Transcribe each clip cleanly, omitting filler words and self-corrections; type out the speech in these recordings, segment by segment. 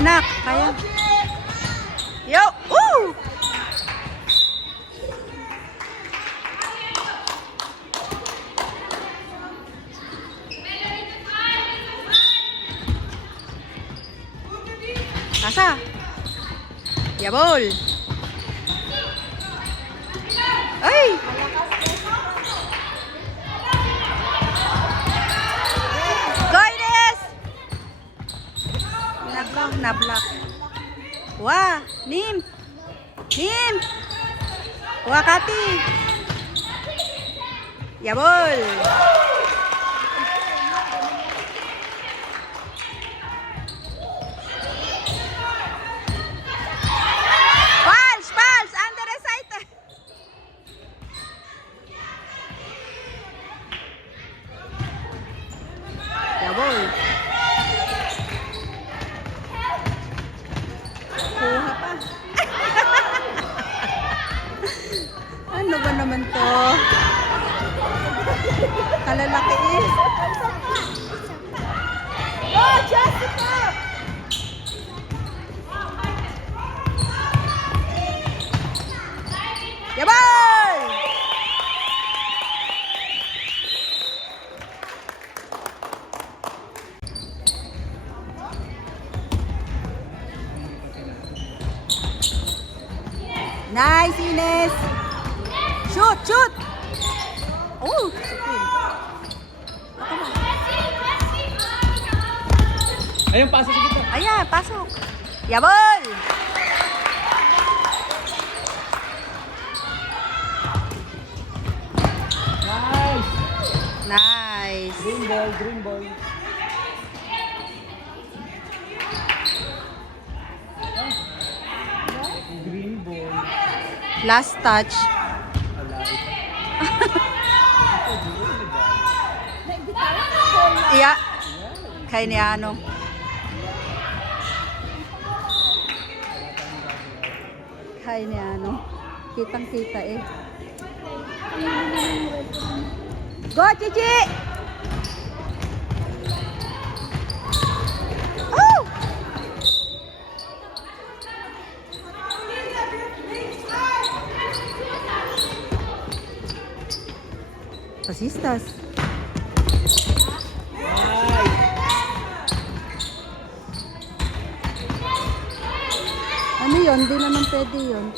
anak. Kaya. Yo! Woo! Asa? Yabol! Ay! Go, Ines! Nablak. Wah, Nim! Nim! Wah, Kati! Yabol! Pals! Under the side! Yabol! Kuha pa. Ano ba naman to? Kalalaki eh. Oh, Jessica! Yabol! Nice, Ines! Shoot! Oh, okay. Ayun, pasok sa kita. Ayan, pasok. Yabol! Nice! Nice. Green ball. Green ball. Last touch. Wala ito. Iya. Kay ni ano. Kay ni ano. Kitang-kita eh. Go, Chichi! Oh! Pasistas. Ano yun? Di naman pwede yun.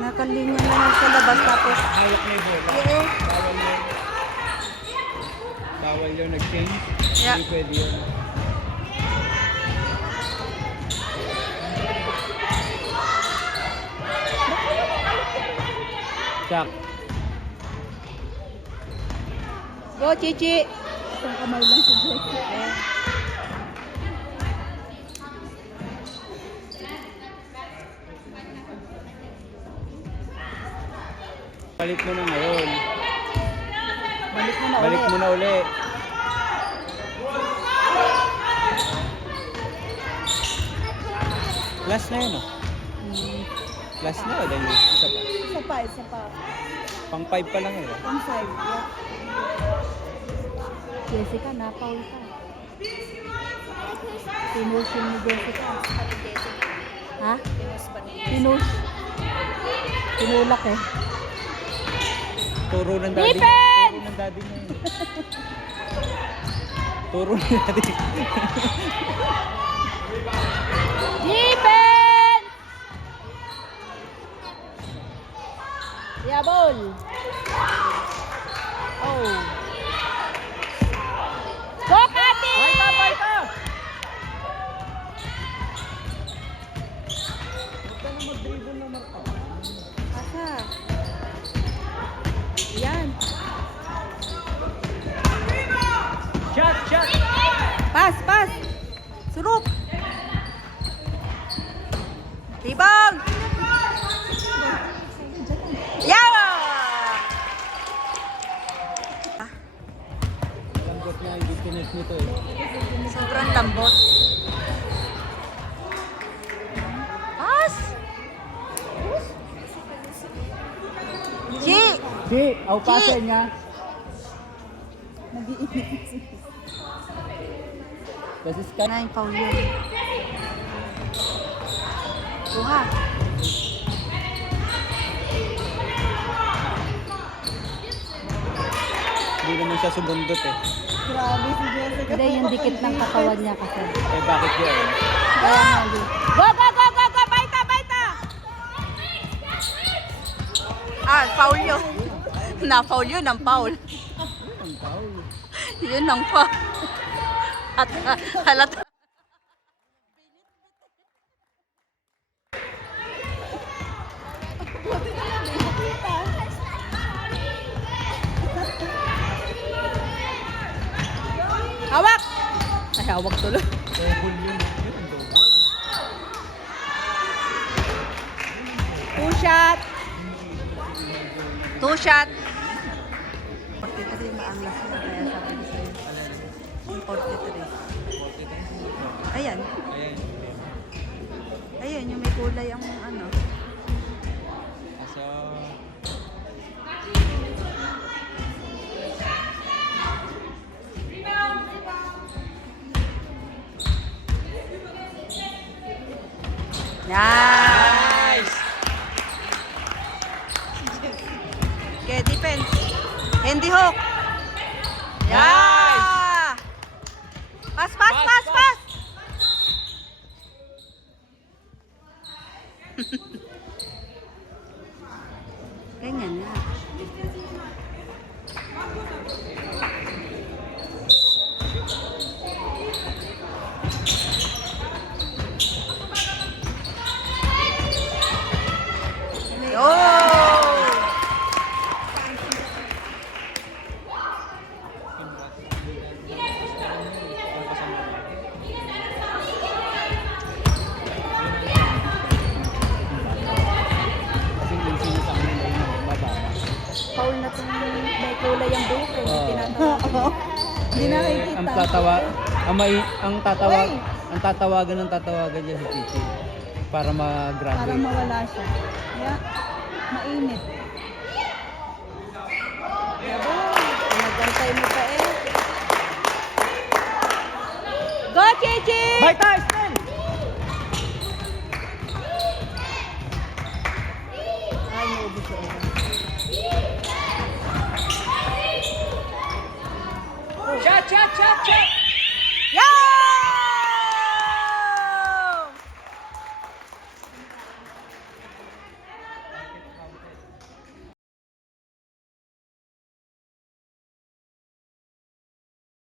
Nakalinya na lang sa labas tapos. Hawak na yung bola. Yeah. Bawal yun, nag-change. Yeah. Hindi pwede yun. Chuck. Go, Chichi! Isang kamay lang sa Jessica. Balik mo na ngayon. Balik mo na Balik ulit. mo na uli. Last na yun, oh. Last na, o dahil isa pa. Isa pa. Pang 5 pa lang yun. Oh. Pang 5. Yeah. Jessica, napaul ka. Pinush yun ni Jessica. Ha? Pinush. Pinulak eh. Turo ng daddy. Lipen! Turo ng daddy niya yun. Turo ng daddy. Lipen! Yabol! Oh. Go, Kati! Balik ka! Huwag ka na mag-dribble na marka. Asa? Yan. Shot! Pas! Suruk! Tibang! Yawa! Lambot niya yung disconnect nito eh. Sobrang lambot. Pas! Chi! Si, au pasa niya. Nag-iinit. Kasi scan. Nine foul yun. Kuha. Hindi naman siya sumundot eh. Grabe si Jessica. Hindi, yung dikit ng katawan niya kasi. Eh bakit yun? Kaya nga, di. Go, go, go, go, go! Baita, baita! Ah, foul yun. Na-foul yun, ang foul. Ang tao. Yun ang foul. At halata. Hawak! Ay, hawak tuloy. Double yun. Two shot. Two shot. 43 maanglas na kaya sabi ko sa'yo. 43. Ayan. Ayan. Ayan, yung may kulay ang ano. Kaso... Nice. Okay, defense. Handy hook. Yeah. Pass, pass, pass, pass. Ganyan na. Oh! Kasi easy na sa amin ay mababa. Foul na itong may kulay ang buhok eh. Oo. Tinatawag. Hindi nakikita. Ang tatawagan ng tatawagan niya si Chichi para Para mag-graduate. mawala siya. Kaya, mainit. Pinagantay mo pa eh. Go, Chichi! Baita, Estel! Ay, naubos siya. Shot, shot, shot, shot! Yeah!